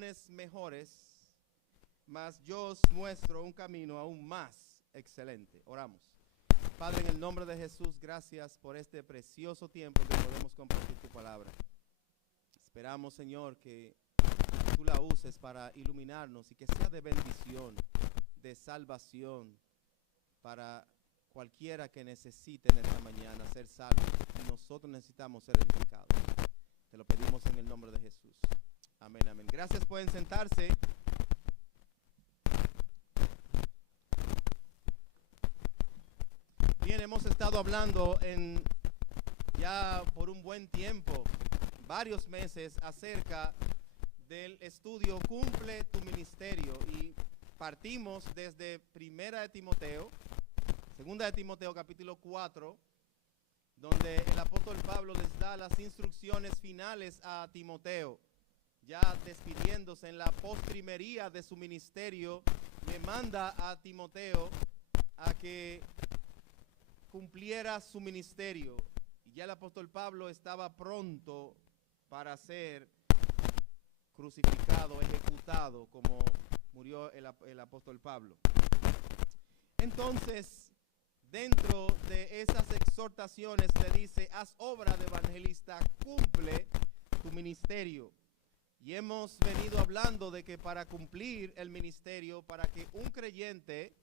dones mejores, mas yo os muestro un camino aún más excelente. Oramos. Padre, en el nombre de Jesús, gracias por este precioso tiempo que podemos compartir tu palabra. Esperamos, Señor, que tú la uses para iluminarnos y que sea de bendición, de salvación para cualquiera que necesite en esta mañana ser salvo. Y nosotros necesitamos ser edificados. Te lo pedimos en el nombre de Jesús. Amén, amén. Gracias, pueden sentarse. Bien, hemos estado hablando ya por un buen tiempo, varios meses, acerca del estudio Cumple tu Ministerio, y partimos desde Primera de Timoteo, Segunda de Timoteo capítulo 4, donde el apóstol Pablo les da las instrucciones finales a Timoteo, ya despidiéndose en la postrimería de su ministerio. Le manda a Timoteo a que cumpliera su ministerio, y ya el apóstol Pablo estaba pronto para ser crucificado, ejecutado, como murió el apóstol Pablo. Entonces, dentro de esas exhortaciones le dice: haz obra de evangelista, cumple tu ministerio. Y hemos venido hablando de que para cumplir el ministerio, para que un creyente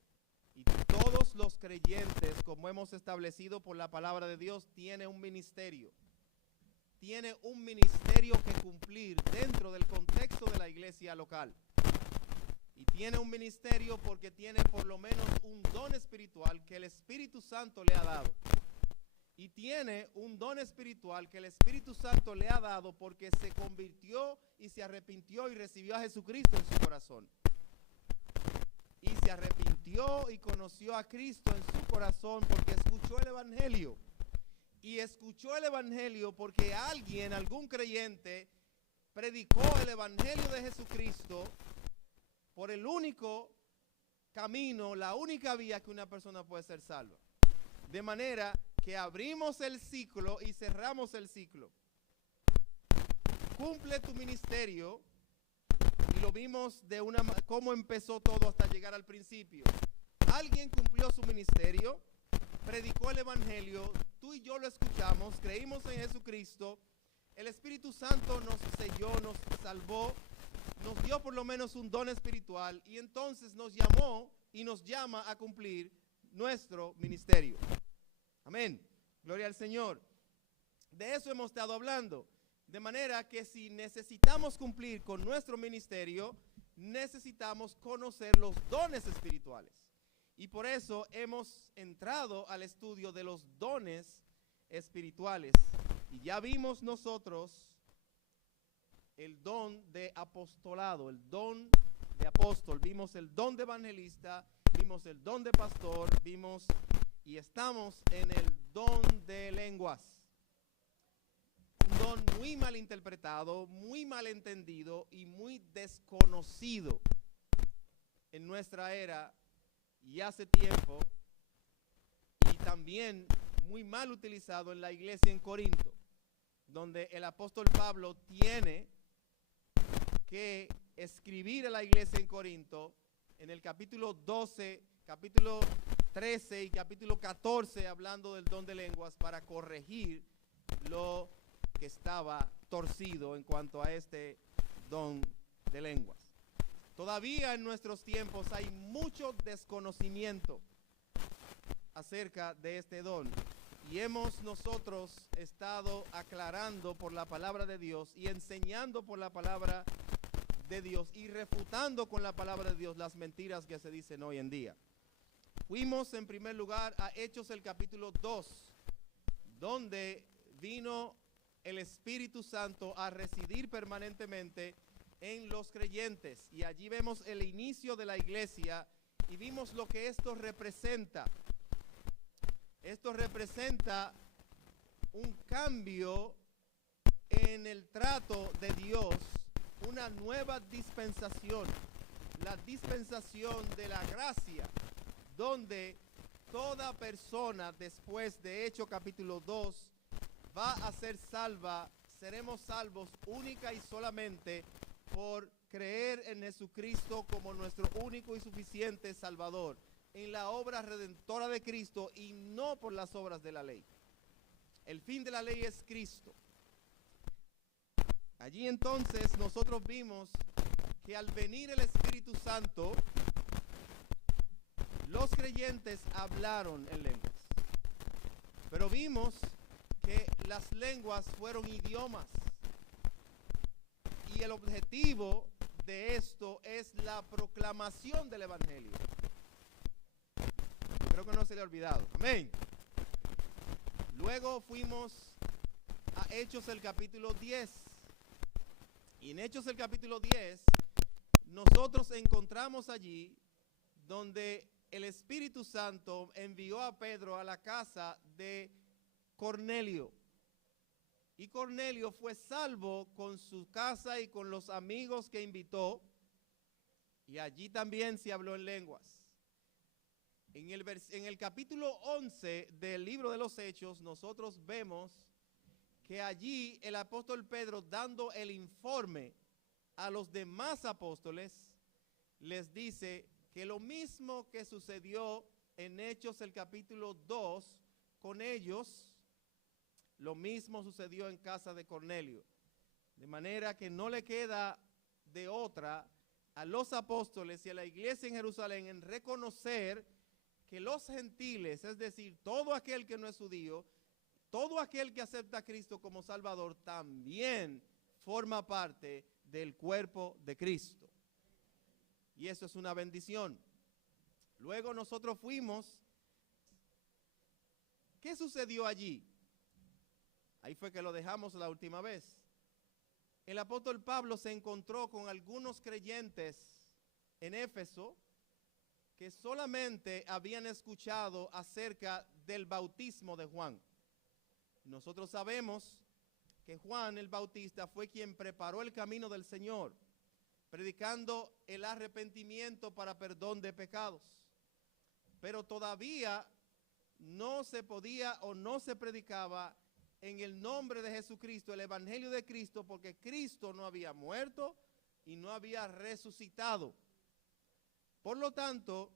y todos los creyentes, como hemos establecido por la palabra de Dios, tiene un ministerio. Tiene un ministerio que cumplir dentro del contexto de la iglesia local. Y tiene un ministerio porque tiene por lo menos un don espiritual que el Espíritu Santo le ha dado. Y tiene un don espiritual que el Espíritu Santo le ha dado porque se convirtió y se arrepintió y recibió a Jesucristo en su corazón. Y se arrepintió y conoció a Cristo en su corazón porque escuchó el Evangelio. Y escuchó el Evangelio porque alguien, algún creyente, predicó el Evangelio de Jesucristo por el único camino, la única vía que una persona puede ser salva. De manera que abrimos el ciclo y cerramos el ciclo. Cumple tu ministerio, y lo vimos de cómo empezó todo hasta llegar al principio. Alguien cumplió su ministerio, predicó el Evangelio, tú y yo lo escuchamos, creímos en Jesucristo, el Espíritu Santo nos selló, nos salvó, nos dio por lo menos un don espiritual, y entonces nos llamó y nos llama a cumplir nuestro ministerio. Amén. Gloria al Señor. De eso hemos estado hablando. De manera que si necesitamos cumplir con nuestro ministerio, necesitamos conocer los dones espirituales. Y por eso hemos entrado al estudio de los dones espirituales. Y ya vimos nosotros el don de apostolado, el don de apóstol, vimos el don de evangelista, vimos el don de pastor, vimos y estamos en el don de lenguas. Un don muy mal interpretado, muy mal entendido y muy desconocido en nuestra era y hace tiempo, y también muy mal utilizado en la iglesia en Corinto, donde el apóstol Pablo tiene que escribir a la iglesia en Corinto en el capítulo 12, capítulo 13 y capítulo 14, hablando del don de lenguas, para corregir lo que estaba torcido en cuanto a este don de lenguas. Todavía en nuestros tiempos hay mucho desconocimiento acerca de este don, y hemos nosotros estado aclarando por la palabra de Dios y enseñando por la palabra de Dios y refutando con la palabra de Dios las mentiras que se dicen hoy en día. Fuimos en primer lugar a Hechos el capítulo 2, donde vino el Espíritu Santo a residir permanentemente en los creyentes, y allí vemos el inicio de la iglesia y vimos lo que esto representa. Esto representa un cambio en el trato de Dios, una nueva dispensación, la dispensación de la gracia, donde toda persona después de Hechos capítulo 2 va a ser salva. Seremos salvos única y solamente por creer en Jesucristo como nuestro único y suficiente Salvador, en la obra redentora de Cristo y no por las obras de la ley. El fin de la ley es Cristo. Allí entonces nosotros vimos que al venir el Espíritu Santo, los creyentes hablaron en lenguas. Pero vimos que las lenguas fueron idiomas. Y el objetivo de esto es la proclamación del Evangelio. Creo que no se le ha olvidado. Amén. Luego fuimos a Hechos el capítulo 10. Y en Hechos el capítulo 10, nosotros encontramos allí donde el Espíritu Santo envió a Pedro a la casa de Cornelio. Y Cornelio fue salvo con su casa y con los amigos que invitó. Y allí también se habló en lenguas. En el capítulo 11 del libro de los Hechos, nosotros vemos que allí el apóstol Pedro, dando el informe a los demás apóstoles, les dice que lo mismo que sucedió en Hechos el capítulo 2 con ellos, lo mismo sucedió en casa de Cornelio. De manera que no le queda de otra a los apóstoles y a la iglesia en Jerusalén en reconocer que los gentiles, es decir, todo aquel que no es judío, todo aquel que acepta a Cristo como Salvador, también forma parte del cuerpo de Cristo. Y eso es una bendición. Luego nosotros fuimos. ¿Qué sucedió allí? Ahí fue que lo dejamos la última vez. El apóstol Pablo se encontró con algunos creyentes en Éfeso que solamente habían escuchado acerca del bautismo de Juan. Nosotros sabemos que Juan el Bautista fue quien preparó el camino del Señor, predicando el arrepentimiento para perdón de pecados. Pero todavía no se podía o no se predicaba en el nombre de Jesucristo, el Evangelio de Cristo, porque Cristo no había muerto y no había resucitado. Por lo tanto,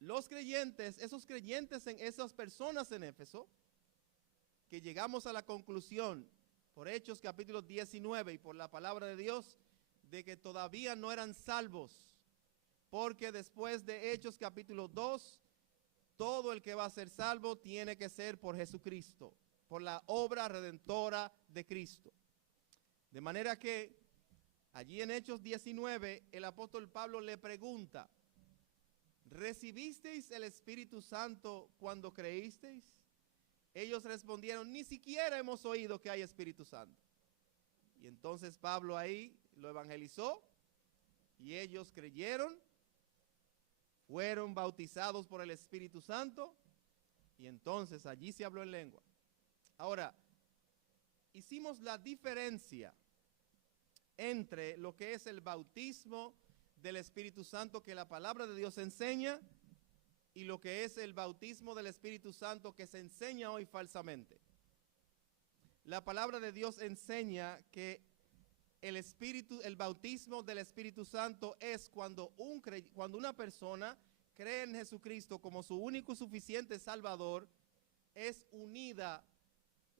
los creyentes, esos creyentes en esas personas en Éfeso, que llegamos a la conclusión por Hechos capítulo 19 y por la palabra de Dios, de que todavía no eran salvos, porque después de Hechos capítulo 2, todo el que va a ser salvo tiene que ser por Jesucristo, por la obra redentora de Cristo. De manera que allí en Hechos 19 el apóstol Pablo le pregunta: ¿recibisteis el Espíritu Santo cuando creísteis? Ellos respondieron: ni siquiera hemos oído que hay Espíritu Santo. Y entonces Pablo ahí lo evangelizó y ellos creyeron, fueron bautizados por el Espíritu Santo y entonces allí se habló en lengua. Ahora, hicimos la diferencia entre lo que es el bautismo del Espíritu Santo que la palabra de Dios enseña y lo que es el bautismo del Espíritu Santo que se enseña hoy falsamente. La palabra de Dios enseña que el bautismo del Espíritu Santo es cuando una persona cree en Jesucristo como su único y suficiente Salvador, es unida,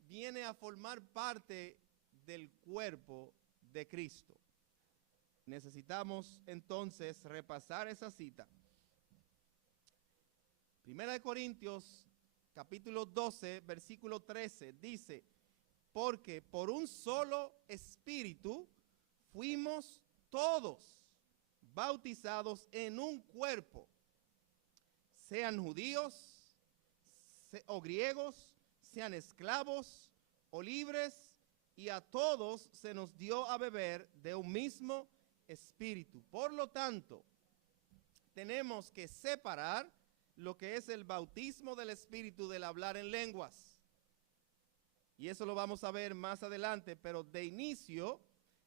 viene a formar parte del cuerpo de Cristo. Necesitamos entonces repasar esa cita. Primera de Corintios, capítulo 12, versículo 13, dice: porque por un solo espíritu fuimos todos bautizados en un cuerpo, sean judíos o griegos, sean esclavos o libres, y a todos se nos dio a beber de un mismo espíritu. Por lo tanto, tenemos que separar lo que es el bautismo del Espíritu del hablar en lenguas. Y eso lo vamos a ver más adelante, pero de inicio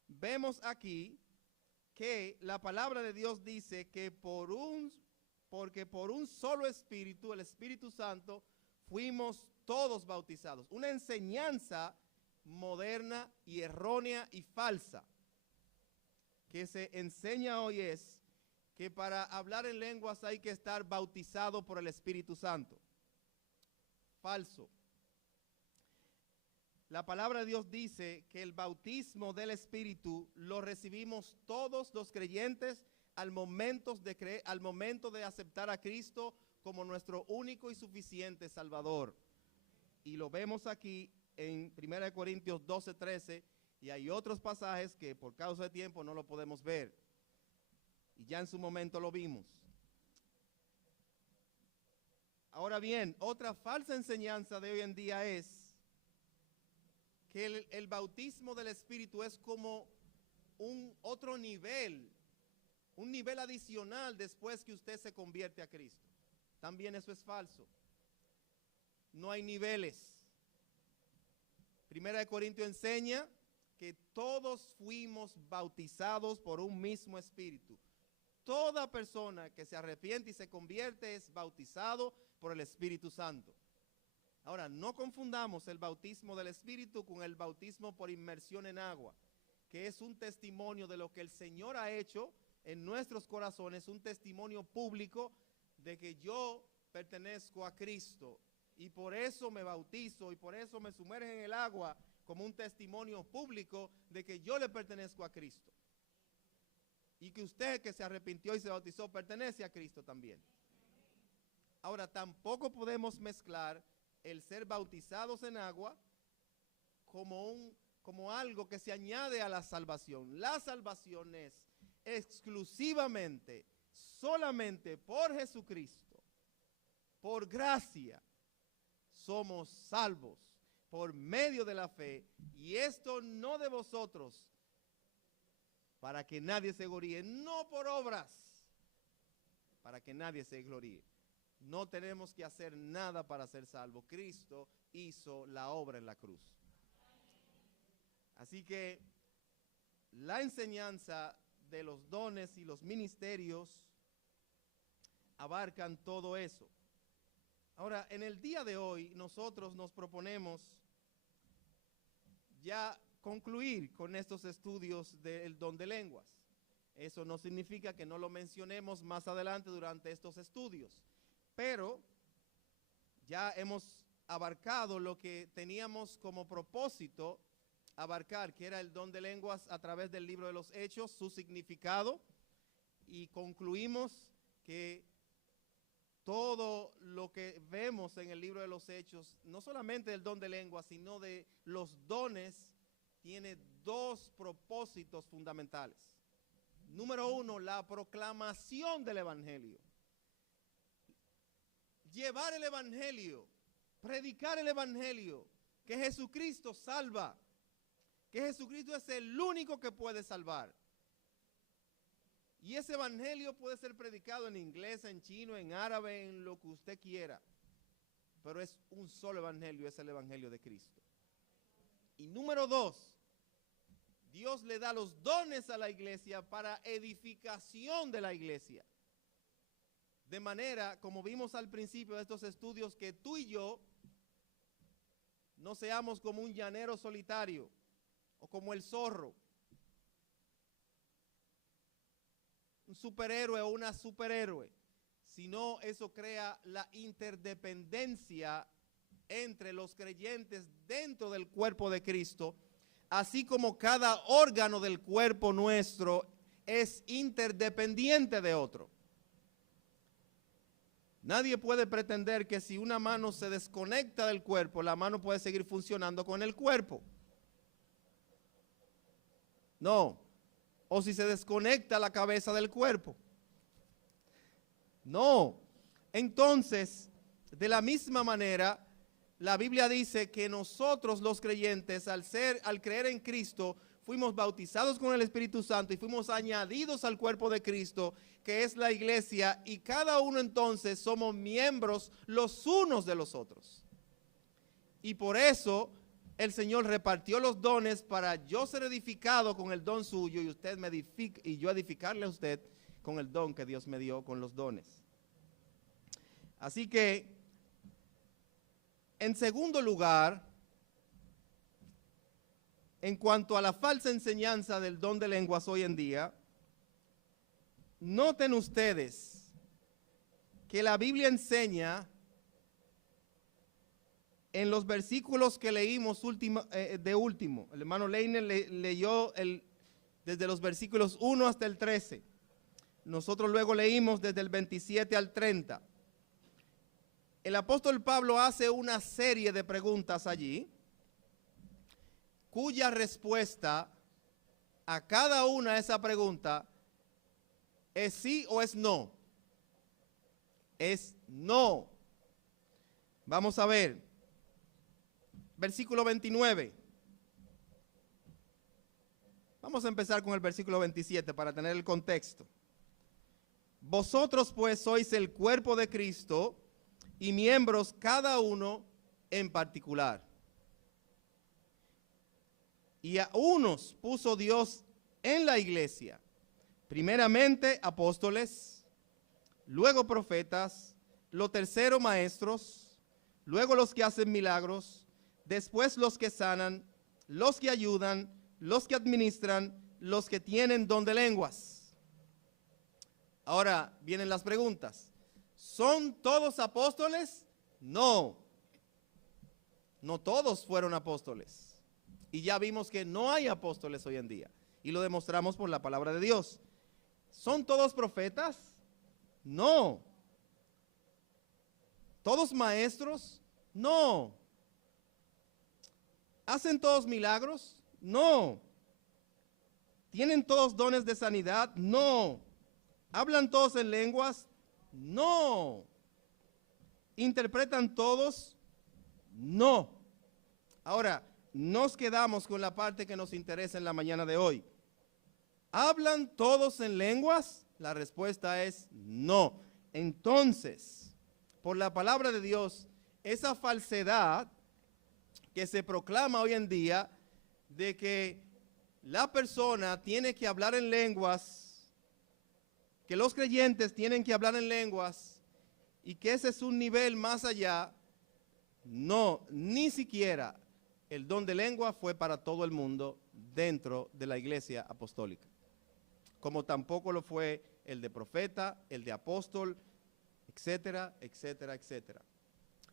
vemos aquí que la palabra de Dios dice que porque por un solo Espíritu, el Espíritu Santo, fuimos todos bautizados. Una enseñanza moderna y errónea y falsa, que se enseña hoy es que para hablar en lenguas hay que estar bautizado por el Espíritu Santo. Falso. La palabra de Dios dice que el bautismo del Espíritu lo recibimos todos los creyentes al momento de aceptar a Cristo como nuestro único y suficiente Salvador. Y lo vemos aquí en 1 Corintios 12:13, y hay otros pasajes que por causa de tiempo no lo podemos ver. Y ya en su momento lo vimos. Ahora bien, otra falsa enseñanza de hoy en día es que el bautismo del Espíritu es como un otro nivel, un nivel adicional después que usted se convierte a Cristo. También eso es falso. No hay niveles. 1 Corintios enseña que todos fuimos bautizados por un mismo Espíritu. Toda persona que se arrepiente y se convierte es bautizado por el Espíritu Santo. Ahora, no confundamos el bautismo del Espíritu con el bautismo por inmersión en agua, que es un testimonio de lo que el Señor ha hecho en nuestros corazones, un testimonio público de que yo pertenezco a Cristo y por eso me bautizo y por eso me sumergen en el agua como un testimonio público de que yo le pertenezco a Cristo. Y que usted que se arrepintió y se bautizó pertenece a Cristo también. Ahora, tampoco podemos mezclar el ser bautizados en agua como algo que se añade a la salvación. La salvación es exclusivamente, solamente por Jesucristo, por gracia, somos salvos por medio de la fe, y esto no de vosotros, para que nadie se gloríe, no por obras, para que nadie se gloríe. No tenemos que hacer nada para ser salvos. Cristo hizo la obra en la cruz. Así que la enseñanza de los dones y los ministerios abarcan todo eso. Ahora, en el día de hoy nosotros nos proponemos ya concluir con estos estudios del don de lenguas. Eso no significa que no lo mencionemos más adelante durante estos estudios, pero ya hemos abarcado lo que teníamos como propósito abarcar, que era el don de lenguas a través del libro de los Hechos, su significado, y concluimos que todo lo que vemos en el libro de los Hechos, no solamente del don de lenguas, sino de los dones, tiene dos propósitos fundamentales. Número uno, la proclamación del Evangelio. Llevar el Evangelio, predicar el Evangelio, que Jesucristo salva, que Jesucristo es el único que puede salvar. Y ese Evangelio puede ser predicado en inglés, en chino, en árabe, en lo que usted quiera, pero es un solo Evangelio, es el Evangelio de Cristo. Y número dos, Dios le da los dones a la iglesia para edificación de la iglesia. De manera, como vimos al principio de estos estudios, que tú y yo no seamos como un llanero solitario o como el zorro, un superhéroe o una superhéroe, sino eso crea la interdependencia entre los creyentes dentro del cuerpo de Cristo, así como cada órgano del cuerpo nuestro es interdependiente de otro. Nadie puede pretender que si una mano se desconecta del cuerpo, la mano puede seguir funcionando con el cuerpo. No. O si se desconecta la cabeza del cuerpo. No. Entonces, de la misma manera, la Biblia dice que nosotros los creyentes, al creer en Cristo, fuimos bautizados con el Espíritu Santo y fuimos añadidos al cuerpo de Cristo, que es la iglesia, y cada uno entonces somos miembros los unos de los otros. Y por eso el Señor repartió los dones para yo ser edificado con el don suyo y usted me edifica, y yo edificarle a usted con el don que Dios me dio con los dones. Así que, en segundo lugar, en cuanto a la falsa enseñanza del don de lenguas hoy en día, noten ustedes que la Biblia enseña en los versículos que leímos de último. El hermano Leiner leyó desde los versículos 1 hasta el 13. Nosotros luego leímos desde el 27 al 30. El apóstol Pablo hace una serie de preguntas allí, cuya respuesta a cada una de esas preguntas es sí o es no. Es no. Vamos a ver. Versículo 29. Vamos a empezar con el versículo 27 para tener el contexto. Vosotros pues sois el cuerpo de Cristo y miembros cada uno en particular. Y a unos puso Dios en la iglesia, primeramente apóstoles, luego profetas, lo tercero maestros, luego los que hacen milagros, después los que sanan, los que ayudan, los que administran, los que tienen don de lenguas. Ahora vienen las preguntas. ¿Son todos apóstoles? No. No todos fueron apóstoles. Y ya vimos que no hay apóstoles hoy en día. Y lo demostramos por la palabra de Dios. ¿Son todos profetas? No. ¿Todos maestros? No. ¿Hacen todos milagros? No. ¿Tienen todos dones de sanidad? No. ¿Hablan todos en lenguas? No. ¿Interpretan todos? No. Ahora, nos quedamos con la parte que nos interesa en la mañana de hoy. ¿Hablan todos en lenguas? La respuesta es no. Entonces, por la palabra de Dios, esa falsedad que se proclama hoy en día de que la persona tiene que hablar en lenguas, que los creyentes tienen que hablar en lenguas y que ese es un nivel más allá, no, ni siquiera el don de lengua fue para todo el mundo dentro de la iglesia apostólica, como tampoco lo fue el de profeta, el de apóstol, etcétera, etcétera, etcétera.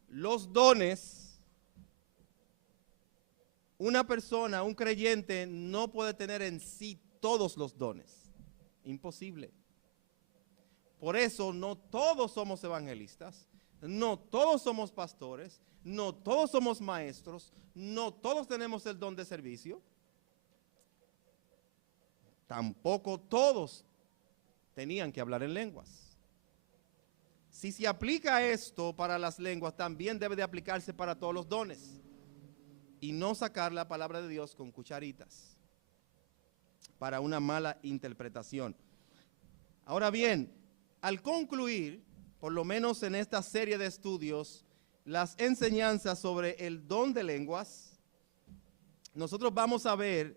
Los dones, una persona, un creyente no puede tener en sí todos los dones, imposible. Por eso no todos somos evangelistas, no todos somos pastores, no todos somos maestros, no todos tenemos el don de servicio. Tampoco todos tenían que hablar en lenguas. Si se aplica esto para las lenguas, también debe de aplicarse para todos los dones. Y no sacar la palabra de Dios con cucharitas para una mala interpretación. Ahora bien, al concluir, por lo menos en esta serie de estudios, las enseñanzas sobre el don de lenguas, nosotros vamos a ver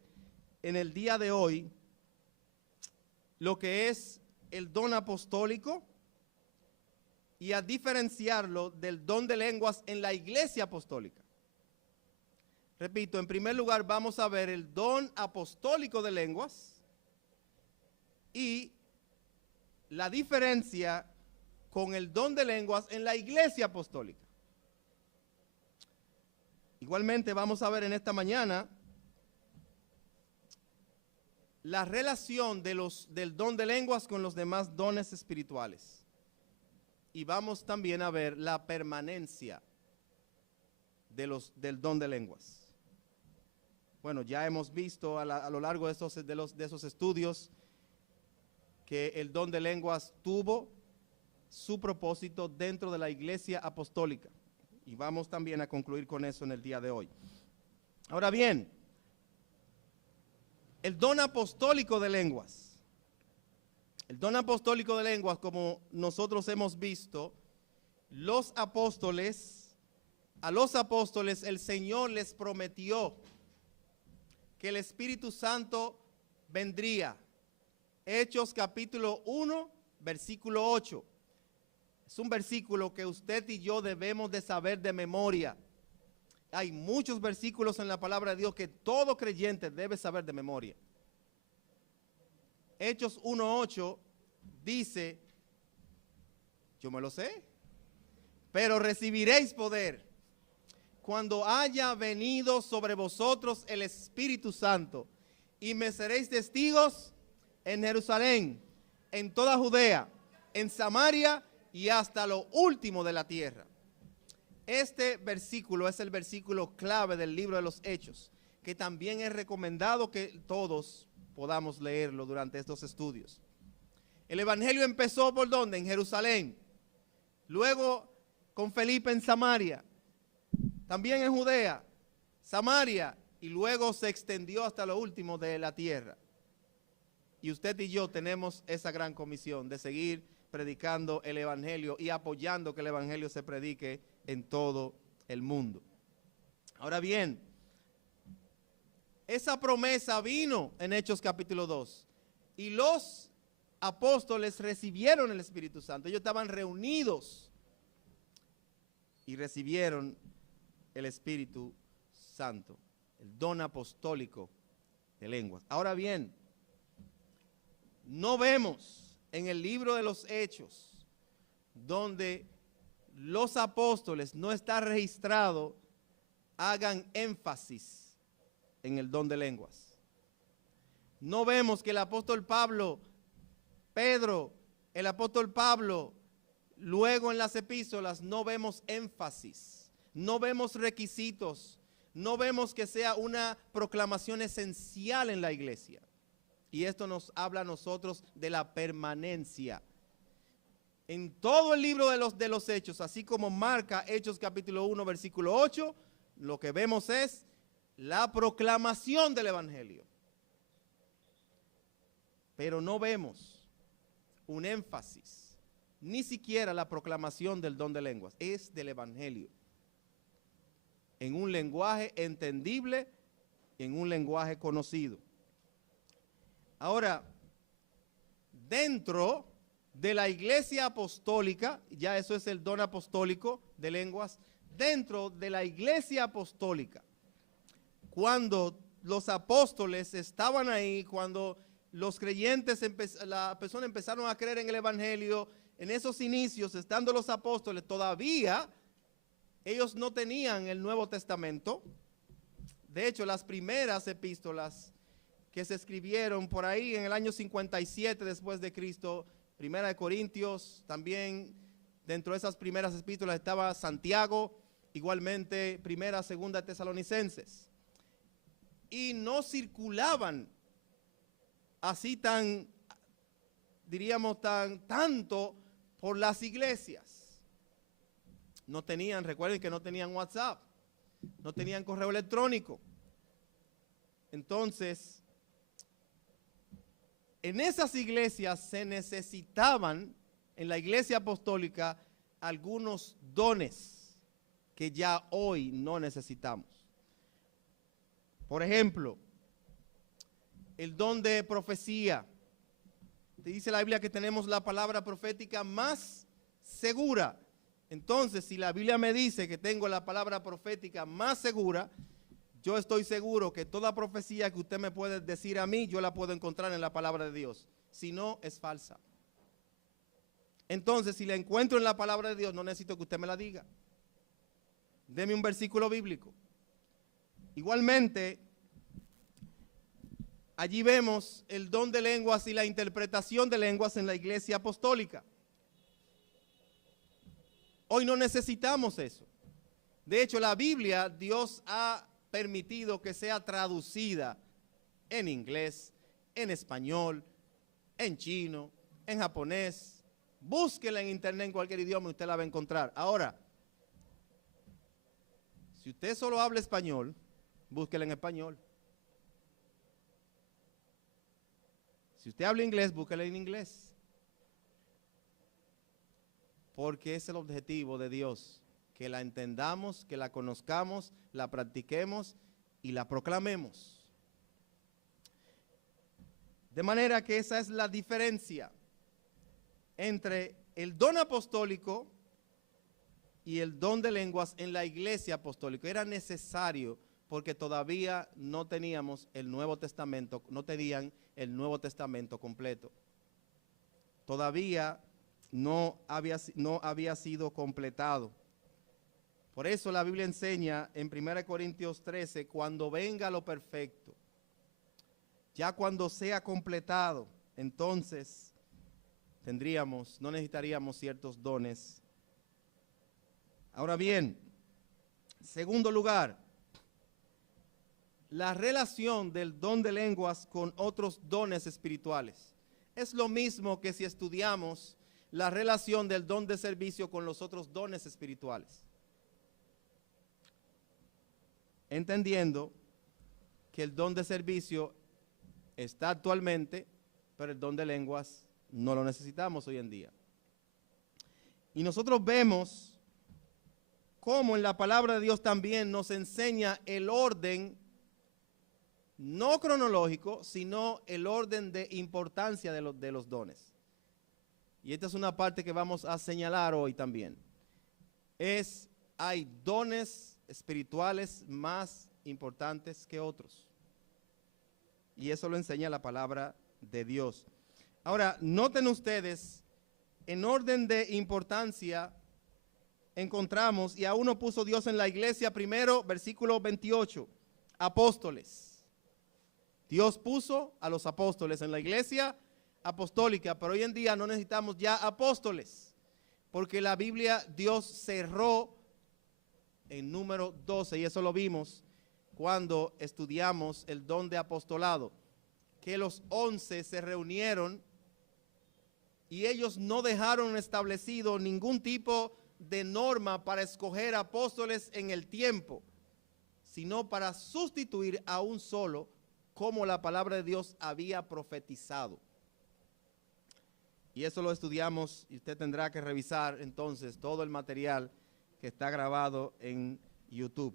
en el día de hoy lo que es el don apostólico y a diferenciarlo del don de lenguas en la iglesia apostólica. Repito, en primer lugar vamos a ver el don apostólico de lenguas y la diferencia con el don de lenguas en la iglesia apostólica. Igualmente vamos a ver en esta mañana la relación del don de lenguas con los demás dones espirituales. Y vamos también a ver la permanencia del don de lenguas. Bueno, ya hemos visto a lo largo de esos estudios que el don de lenguas tuvo su propósito dentro de la iglesia apostólica. Y vamos también a concluir con eso en el día de hoy. Ahora bien, el don apostólico de lenguas. El don apostólico de lenguas, como nosotros hemos visto, a los apóstoles el Señor les prometió que el Espíritu Santo vendría. Hechos capítulo 1, versículo 8. Es un versículo que usted y yo debemos de saber de memoria. Hay muchos versículos en la palabra de Dios que todo creyente debe saber de memoria. Hechos 1:8 dice, yo me lo sé, pero recibiréis poder cuando haya venido sobre vosotros el Espíritu Santo, y me seréis testigos en Jerusalén, en toda Judea, en Samaria y hasta lo último de la tierra. Este versículo es el versículo clave del libro de los Hechos, que también es recomendado que todos podamos leerlo durante estos estudios. El evangelio empezó ¿por dónde? En Jerusalén, luego con Felipe en Samaria, también en Judea, Samaria, y luego se extendió hasta lo último de la tierra. Y usted y yo tenemos esa gran comisión de seguir predicando el evangelio y apoyando que el evangelio se predique en todo el mundo. Ahora bien, esa promesa vino en Hechos capítulo 2 y los apóstoles recibieron el Espíritu Santo. Ellos estaban reunidos y recibieron el Espíritu Santo, el don apostólico de lenguas. Ahora bien, no vemos en el libro de los Hechos donde los apóstoles, no está registrado, hagan énfasis en el don de lenguas. No vemos que el apóstol Pedro, el apóstol Pablo, luego en las epístolas no vemos énfasis, no vemos requisitos, no vemos que sea una proclamación esencial en la iglesia. Y esto nos habla a nosotros de la permanencia. En todo el libro de los Hechos, así como marca Hechos capítulo 1, versículo 8, lo que vemos es la proclamación del evangelio. Pero no vemos un énfasis, ni siquiera la proclamación del don de lenguas, es del evangelio. En un lenguaje entendible, en un lenguaje conocido. Ahora, dentro de la iglesia apostólica, ya eso es el don apostólico de lenguas, dentro de la iglesia apostólica, cuando los apóstoles estaban ahí, cuando los creyentes, las personas empezaron a creer en el evangelio, en esos inicios, estando los apóstoles, todavía ellos no tenían el Nuevo Testamento. De hecho, las primeras epístolas que se escribieron por ahí en el año 57 después de Cristo, Primera de Corintios, también dentro de esas primeras epístolas estaba Santiago, igualmente Primera, Segunda Tesalonicenses. Y no circulaban así tanto por las iglesias. No tenían, recuerden que no tenían WhatsApp, no tenían correo electrónico. Entonces, en esas iglesias se necesitaban, en la iglesia apostólica, algunos dones que ya hoy no necesitamos. Por ejemplo, el don de profecía. Dice la Biblia que tenemos la palabra profética más segura. Entonces, si la Biblia me dice que tengo la palabra profética más segura, yo estoy seguro que toda profecía que usted me puede decir a mí, yo la puedo encontrar en la palabra de Dios. Si no, es falsa. Entonces, si la encuentro en la palabra de Dios, no necesito que usted me la diga. Deme un versículo bíblico. Igualmente, allí vemos el don de lenguas y la interpretación de lenguas en la iglesia apostólica. Hoy no necesitamos eso. De hecho, la Biblia, Dios ha permitido que sea traducida en inglés, en español, en chino, en japonés. Búsquela en internet en cualquier idioma y usted la va a encontrar. Ahora, si usted solo habla español, búsquela en español. Si usted habla inglés, búsquela en inglés. Porque es el objetivo de Dios, que la entendamos, que la conozcamos, la practiquemos y la proclamemos. De manera que esa es la diferencia entre el don apostólico y el don de lenguas en la iglesia apostólica. Era necesario porque todavía no teníamos el Nuevo Testamento, no tenían el Nuevo Testamento completo. todavía no había sido completado. Por eso la Biblia enseña en 1 Corintios 13, cuando venga lo perfecto, ya cuando sea completado, entonces no necesitaríamos ciertos dones. Ahora bien, segundo lugar, la relación del don de lenguas con otros dones espirituales. Es lo mismo que si estudiamos la relación del don de servicio con los otros dones espirituales. Entendiendo que el don de servicio está actualmente, pero el don de lenguas no lo necesitamos hoy en día. Y nosotros vemos cómo en la palabra de Dios también nos enseña el orden, no cronológico, sino el orden de importancia de los dones. Y esta es una parte que vamos a señalar hoy también. Hay dones espirituales más importantes que otros. Y eso lo enseña la palabra de Dios. Ahora, noten ustedes, en orden de importancia, encontramos, y a uno puso Dios en la iglesia primero, versículo 28, apóstoles. Dios puso a los apóstoles en la iglesia apostólica, pero hoy en día no necesitamos ya apóstoles, porque la Biblia Dios cerró en número 12, y eso lo vimos cuando estudiamos el don de apostolado, que los 11 se reunieron y ellos no dejaron establecido ningún tipo de norma para escoger apóstoles en el tiempo, sino para sustituir a un solo, como la palabra de Dios había profetizado. Y eso lo estudiamos, y usted tendrá que revisar entonces todo el material que está grabado en YouTube.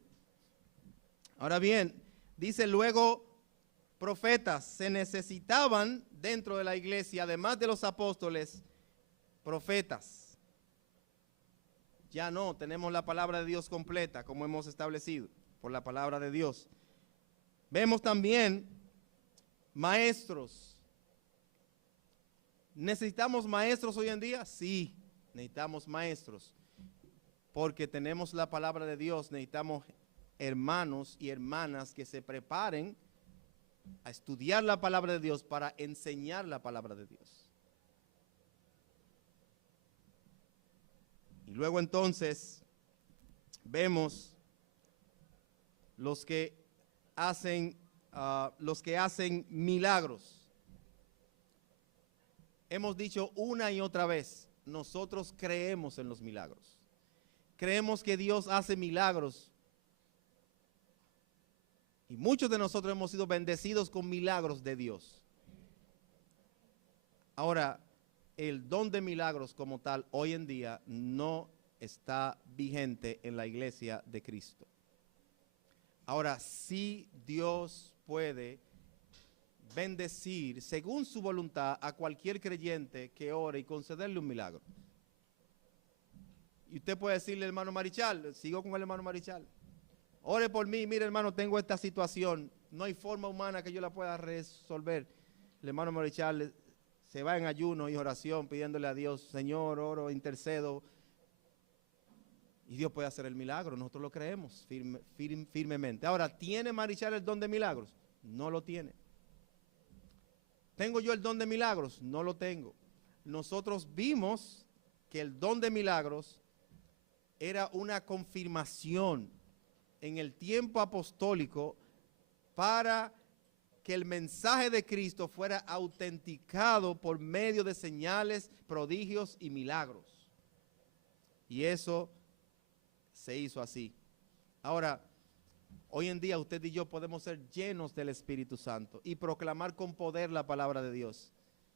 Ahora bien, dice luego, profetas, se necesitaban dentro de la iglesia, además de los apóstoles, profetas. Ya no, tenemos la palabra de Dios completa, como hemos establecido, por la palabra de Dios. Vemos también maestros. ¿Necesitamos maestros hoy en día? Sí, necesitamos maestros. Porque tenemos la palabra de Dios, necesitamos hermanos y hermanas que se preparen a estudiar la palabra de Dios para enseñar la palabra de Dios. Y luego entonces vemos los que hacen milagros. Hemos dicho una y otra vez, nosotros creemos en los milagros. Creemos que Dios hace milagros. Y muchos de nosotros hemos sido bendecidos con milagros de Dios. Ahora, el don de milagros como tal hoy en día no está vigente en la iglesia de Cristo. Ahora, sí Dios puede bendecir según su voluntad a cualquier creyente que ore y concederle un milagro. Y usted puede decirle, hermano Marichal, sigo con el hermano Marichal, ore por mí, mire hermano, tengo esta situación, no hay forma humana que yo la pueda resolver. El hermano Marichal se va en ayuno y oración pidiéndole a Dios, Señor, oro, intercedo, y Dios puede hacer el milagro, nosotros lo creemos firmemente. Ahora, ¿tiene Marichal el don de milagros? No lo tiene. ¿Tengo yo el don de milagros? No lo tengo. Nosotros vimos que el don de milagros era una confirmación en el tiempo apostólico para que el mensaje de Cristo fuera autenticado por medio de señales, prodigios y milagros. Y eso se hizo así. Ahora, hoy en día usted y yo podemos ser llenos del Espíritu Santo y proclamar con poder la palabra de Dios.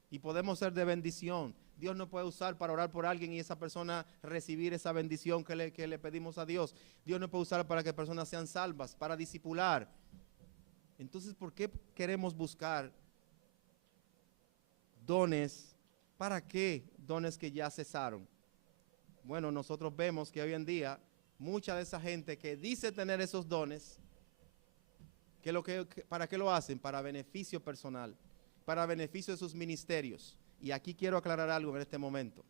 Y podemos ser de bendición. Dios nos puede usar para orar por alguien y esa persona recibir esa bendición que le pedimos a Dios. Dios nos puede usar para que personas sean salvas, para discipular. Entonces, ¿por qué queremos buscar dones? ¿Para qué dones que ya cesaron? Bueno, nosotros vemos que hoy en día mucha de esa gente que dice tener esos dones, ¿para qué lo hacen? Para beneficio personal, para beneficio de sus ministerios. Y aquí quiero aclarar algo en este momento.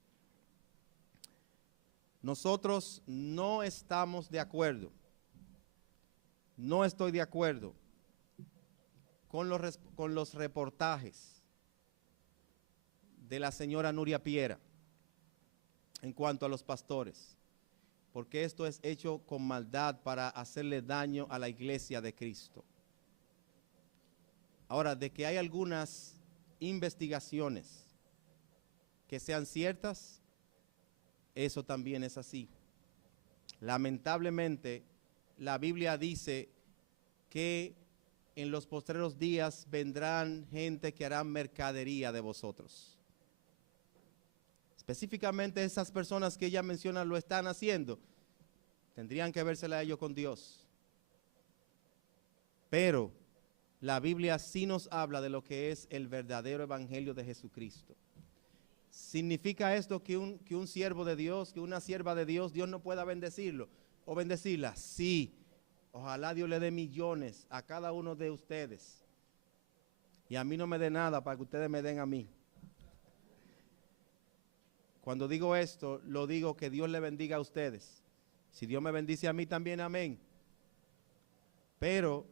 Nosotros no estamos de acuerdo, no estoy de acuerdo con los reportajes de la señora Nuria Piera en cuanto a los pastores, porque esto es hecho con maldad para hacerle daño a la iglesia de Cristo. Ahora, de que hay algunas investigaciones que sean ciertas, eso también es así. Lamentablemente, la Biblia dice que en los postreros días vendrán gente que harán mercadería de vosotros. Específicamente esas personas que ella menciona lo están haciendo, tendrían que vérsela a ellos con Dios. Pero la Biblia sí nos habla de lo que es el verdadero evangelio de Jesucristo. ¿Significa esto que un siervo de Dios, que una sierva de Dios, Dios no pueda bendecirlo o bendecirla? Sí. Ojalá Dios le dé millones a cada uno de ustedes. Y a mí no me dé nada para que ustedes me den a mí. Cuando digo esto, lo digo que Dios le bendiga a ustedes. Si Dios me bendice a mí también, amén. Pero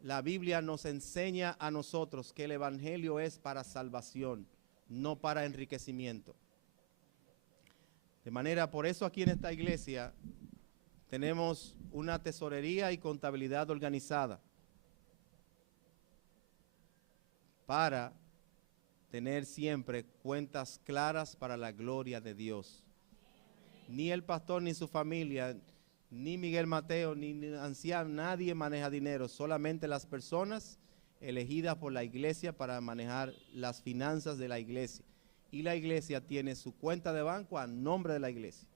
la Biblia nos enseña a nosotros que el evangelio es para salvación, no para enriquecimiento. De manera, por eso aquí en esta iglesia tenemos una tesorería y contabilidad organizada para tener siempre cuentas claras para la gloria de Dios. Ni el pastor ni su familia, ni Miguel Mateo, ni anciano, nadie maneja dinero, solamente las personas elegidas por la iglesia para manejar las finanzas de la iglesia. Y la iglesia tiene su cuenta de banco a nombre de la iglesia.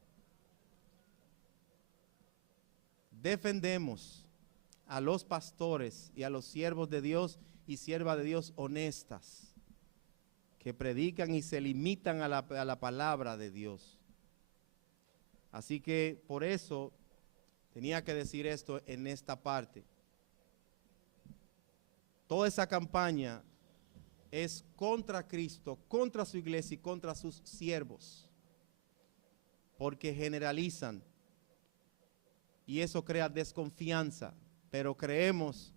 Defendemos a los pastores y a los siervos de Dios y siervas de Dios honestas, que predican y se limitan a la palabra de Dios. Así que por eso tenía que decir esto en esta parte. Toda esa campaña es contra Cristo, contra su iglesia y contra sus siervos, porque generalizan y eso crea desconfianza. Pero creemos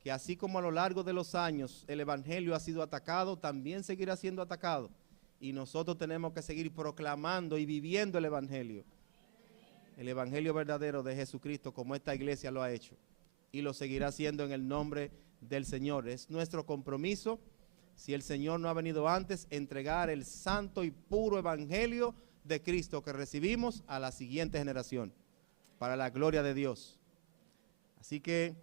que así como a lo largo de los años el evangelio ha sido atacado, también seguirá siendo atacado, y nosotros tenemos que seguir proclamando y viviendo el evangelio verdadero de Jesucristo, como esta iglesia lo ha hecho y lo seguirá haciendo en el nombre del Señor. Es nuestro compromiso, si el Señor no ha venido antes, entregar el santo y puro evangelio de Cristo que recibimos a la siguiente generación, para la gloria de Dios. Así que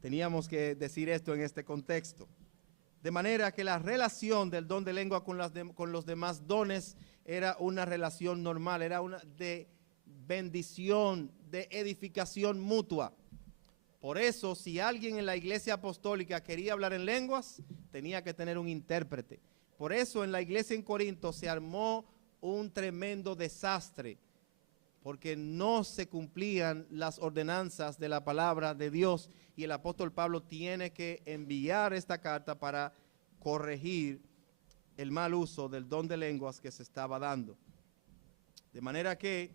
teníamos que decir esto en este contexto. De manera que la relación del don de lengua con los demás dones era una relación normal, era una de bendición, de edificación mutua. Por eso, si alguien en la iglesia apostólica quería hablar en lenguas, tenía que tener un intérprete. Por eso en la iglesia en Corinto se armó un tremendo desastre, porque no se cumplían las ordenanzas de la palabra de Dios, y el apóstol Pablo tiene que enviar esta carta para corregir el mal uso del don de lenguas que se estaba dando. De manera que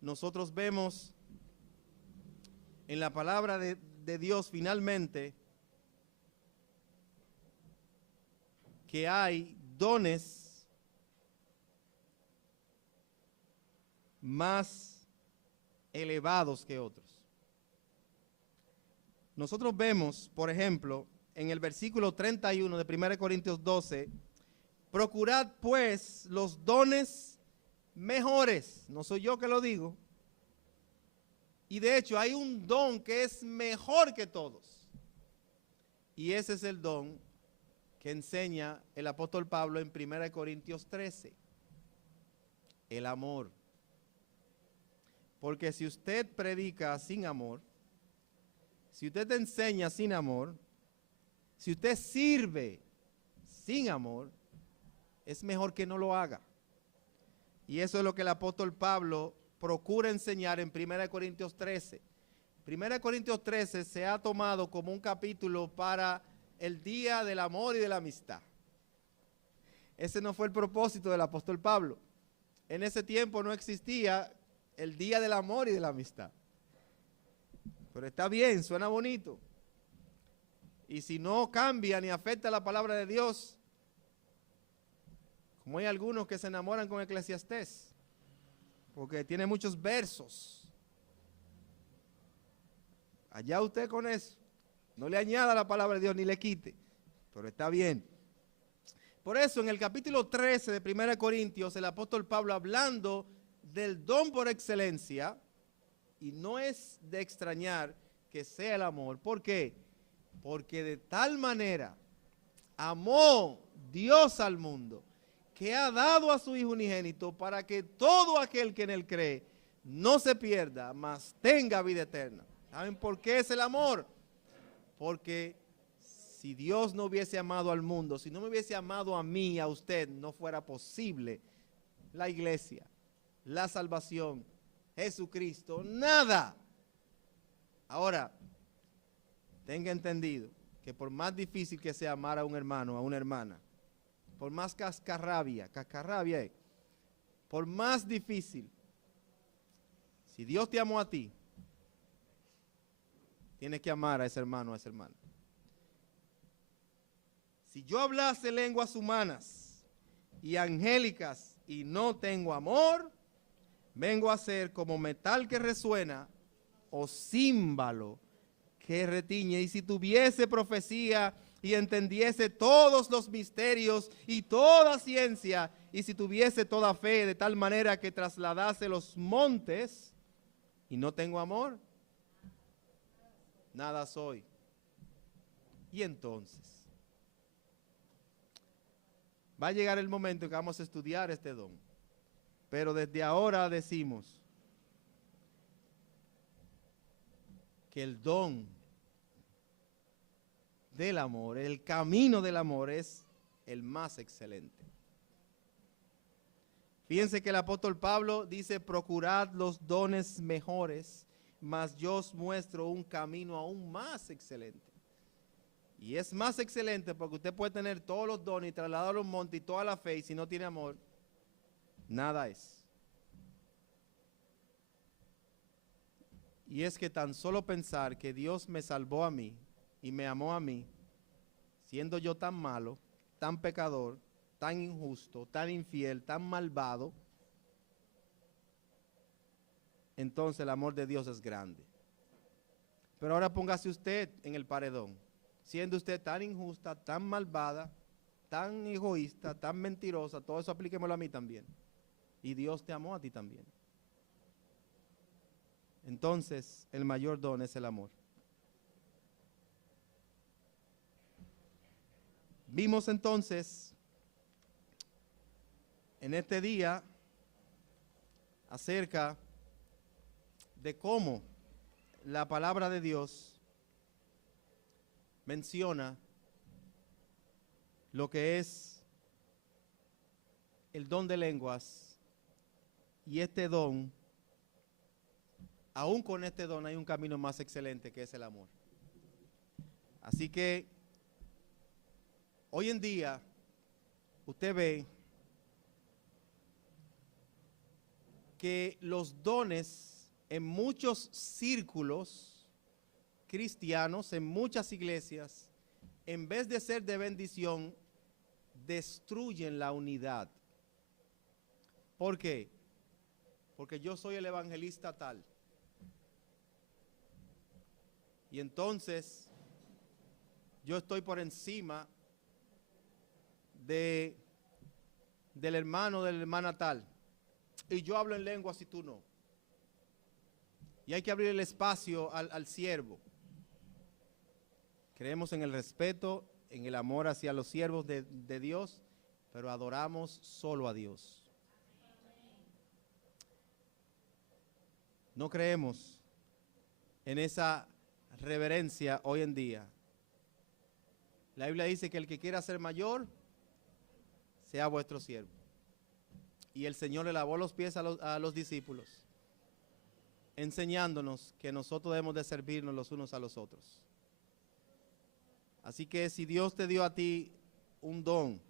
nosotros vemos en la palabra de Dios finalmente que hay dones más elevados que otros. Nosotros vemos, por ejemplo, en el versículo 31 de 1 Corintios 12, procurad pues los dones mejores. No soy yo que lo digo. Y de hecho hay un don que es mejor que todos. Y ese es el don que enseña el apóstol Pablo en 1 Corintios 13. El amor. Porque si usted predica sin amor, si usted enseña sin amor, si usted sirve sin amor, es mejor que no lo haga. Y eso es lo que el apóstol Pablo procura enseñar en 1 Corintios 13. 1 Corintios 13 se ha tomado como un capítulo para el día del amor y de la amistad. Ese no fue el propósito del apóstol Pablo. En ese tiempo no existía el día del amor y de la amistad. Pero está bien, suena bonito. Y si no cambia ni afecta la palabra de Dios, como hay algunos que se enamoran con Eclesiastés, porque tiene muchos versos. Allá usted con eso. No le añada la palabra de Dios ni le quite, pero está bien. Por eso en el capítulo 13 de 1 Corintios, el apóstol Pablo, hablando del don por excelencia, y no es de extrañar que sea el amor. ¿Por qué? Porque de tal manera amó Dios al mundo, que ha dado a su Hijo unigénito para que todo aquel que en él cree no se pierda, mas tenga vida eterna. ¿Saben por qué es el amor? Porque si Dios no hubiese amado al mundo, si no me hubiese amado a mí, a usted, no fuera posible la iglesia, la salvación, Jesucristo, nada. Ahora, tenga entendido que por más difícil que sea amar a un hermano, a una hermana, por más cascarrabia es, por más difícil, si Dios te amó a ti, tienes que amar a ese hermano, a esa hermana. Si yo hablase lenguas humanas y angélicas y no tengo amor, vengo a ser como metal que resuena o címbalo que retiñe. Y si tuviese profecía y entendiese todos los misterios y toda ciencia, y si tuviese toda fe de tal manera que trasladase los montes y no tengo amor, nada soy. Y entonces va a llegar el momento que vamos a estudiar este don. Pero desde ahora decimos que el don del amor, el camino del amor es el más excelente. Fíjense que el apóstol Pablo dice, procurad los dones mejores, mas yo os muestro un camino aún más excelente. Y es más excelente porque usted puede tener todos los dones y trasladar los montes y toda la fe, y si no tiene amor, nada es. Y es que tan solo pensar que Dios me salvó a mí y me amó a mí, siendo yo tan malo, tan pecador, tan injusto, tan infiel, tan malvado, entonces el amor de Dios es grande. Pero ahora póngase usted en el paredón, siendo usted tan injusta, tan malvada, tan egoísta, tan mentirosa, todo eso aplíquemelo a mí también. Y Dios te amó a ti también. Entonces, el mayor don es el amor. Vimos entonces en este día acerca de cómo la palabra de Dios menciona lo que es el don de lenguas, y este don, aún con este don hay un camino más excelente que es el amor. Así que hoy en día usted ve que los dones en muchos círculos cristianos, en muchas iglesias, en vez de ser de bendición, destruyen la unidad. ¿Por qué? Porque yo soy el evangelista tal. Y entonces yo estoy por encima del hermano, de la hermana tal. Y yo hablo en lenguas y tú no. Y hay que abrir el espacio al siervo. Creemos en el respeto, en el amor hacia los siervos de Dios, pero adoramos solo a Dios. No creemos en esa reverencia hoy en día. La Biblia dice que el que quiera ser mayor, sea vuestro siervo. Y el Señor le lavó los pies a los discípulos. enseñándonos que nosotros debemos de servirnos los unos a los otros. Así que si Dios te dio a ti un don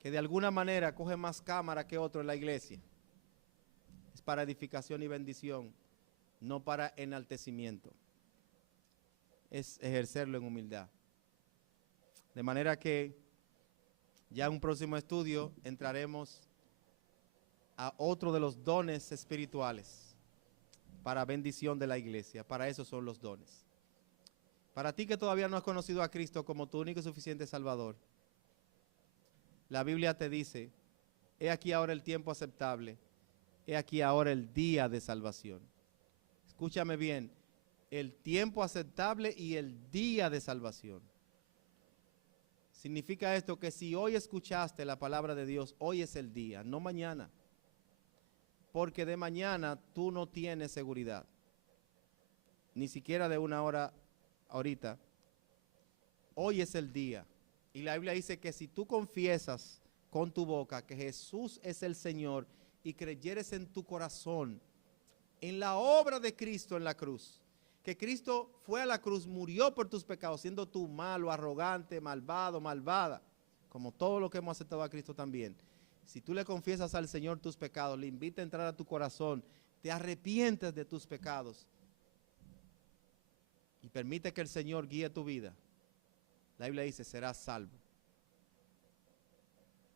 que de alguna manera coge más cámara que otro en la iglesia, es para edificación y bendición, no para enaltecimiento. Es ejercerlo en humildad. De manera que ya en un próximo estudio entraremos a otro de los dones espirituales para bendición de la iglesia. Para eso son los dones. Para ti que todavía no has conocido a Cristo como tu único y suficiente Salvador, la Biblia te dice, he aquí ahora el tiempo aceptable, he aquí ahora el día de salvación. Escúchame bien, el tiempo aceptable y el día de salvación. Significa esto que si hoy escuchaste la palabra de Dios, hoy es el día, no mañana. Porque de mañana tú no tienes seguridad, ni siquiera de una hora ahorita. Hoy es el día. Y la Biblia dice que si tú confiesas con tu boca que Jesús es el Señor y creyeres en tu corazón en la obra de Cristo en la cruz, que Cristo fue a la cruz, murió por tus pecados, siendo tú malo, arrogante, malvado, malvada, como todo lo que hemos aceptado a Cristo también. Si tú le confiesas al Señor tus pecados, le invita a entrar a tu corazón, te arrepientes de tus pecados y permite que el Señor guíe tu vida, la Biblia dice, serás salvo.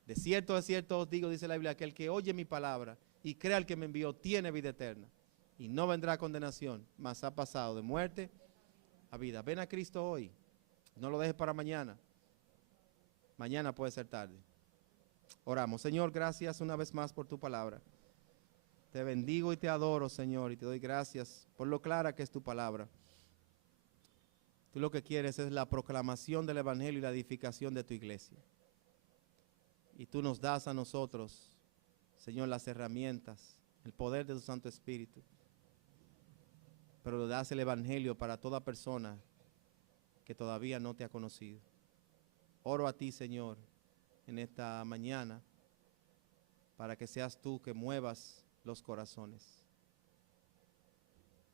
De cierto os digo, dice la Biblia, que el que oye mi palabra y crea al que me envió, tiene vida eterna y no vendrá a condenación, mas ha pasado de muerte a vida. Ven a Cristo hoy, no lo dejes para mañana. Mañana puede ser tarde. Oramos. Señor, gracias una vez más por tu palabra. Te bendigo y te adoro, Señor, y te doy gracias por lo clara que es tu palabra. Tú lo que quieres es la proclamación del Evangelio y la edificación de tu iglesia. Y tú nos das a nosotros, Señor, las herramientas, el poder de tu Santo Espíritu. Pero le das el Evangelio para toda persona que todavía no te ha conocido. Oro a ti, Señor, en esta mañana, para que seas tú que muevas los corazones.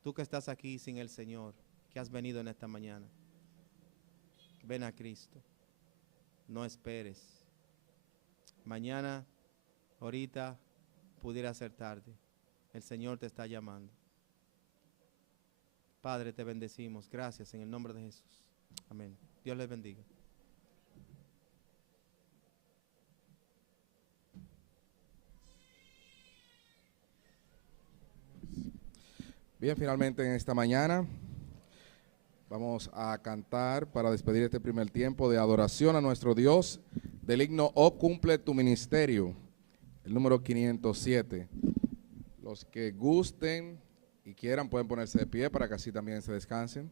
Tú que estás aquí sin el Señor, que has venido en esta mañana, ven a Cristo, no esperes. Mañana, ahorita, pudiera ser tarde. El Señor te está llamando. Padre, te bendecimos. Gracias en el nombre de Jesús. Amén. Dios les bendiga. Bien, finalmente en esta mañana vamos a cantar para despedir este primer tiempo de adoración a nuestro Dios del himno "Oh cumple tu ministerio", el número 507. Los que gusten y quieran pueden ponerse de pie para que así también se descansen.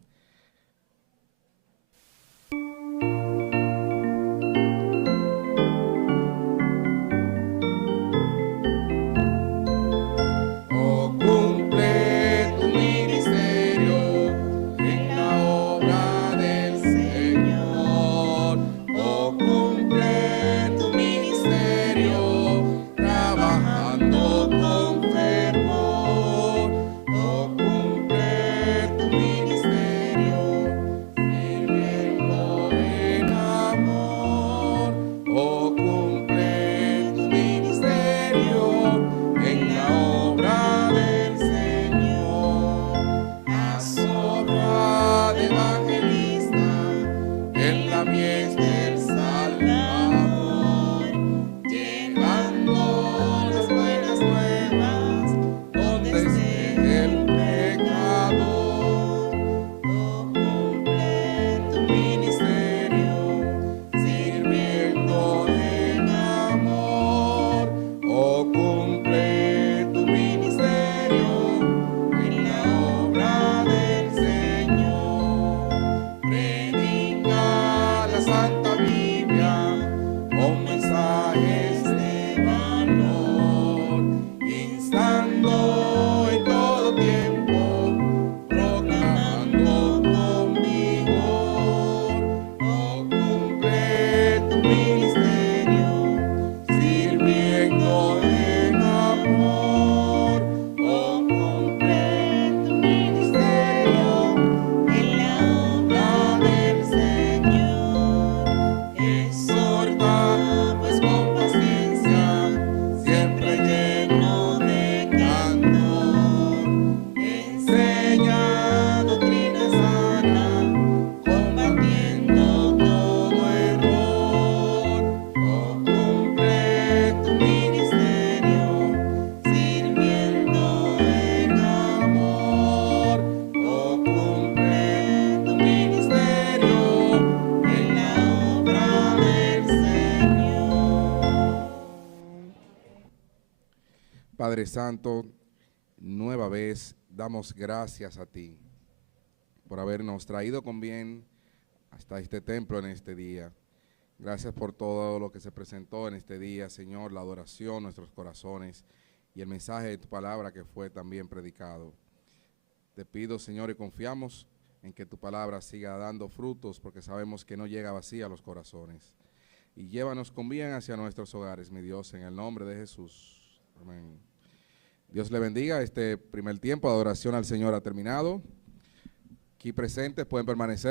Ministerio Padre Santo, nueva vez damos gracias a ti por habernos traído con bien hasta este templo en este día. Gracias por todo lo que se presentó en este día, Señor, la adoración, nuestros corazones y el mensaje de tu palabra que fue también predicado. Te pido, Señor, y confiamos en que tu palabra siga dando frutos, porque sabemos que no llega vacía a los corazones. Y llévanos con bien hacia nuestros hogares, mi Dios, en el nombre de Jesús. Amén. Dios le bendiga. Este primer tiempo de adoración al Señor ha terminado. Aquí presentes pueden permanecer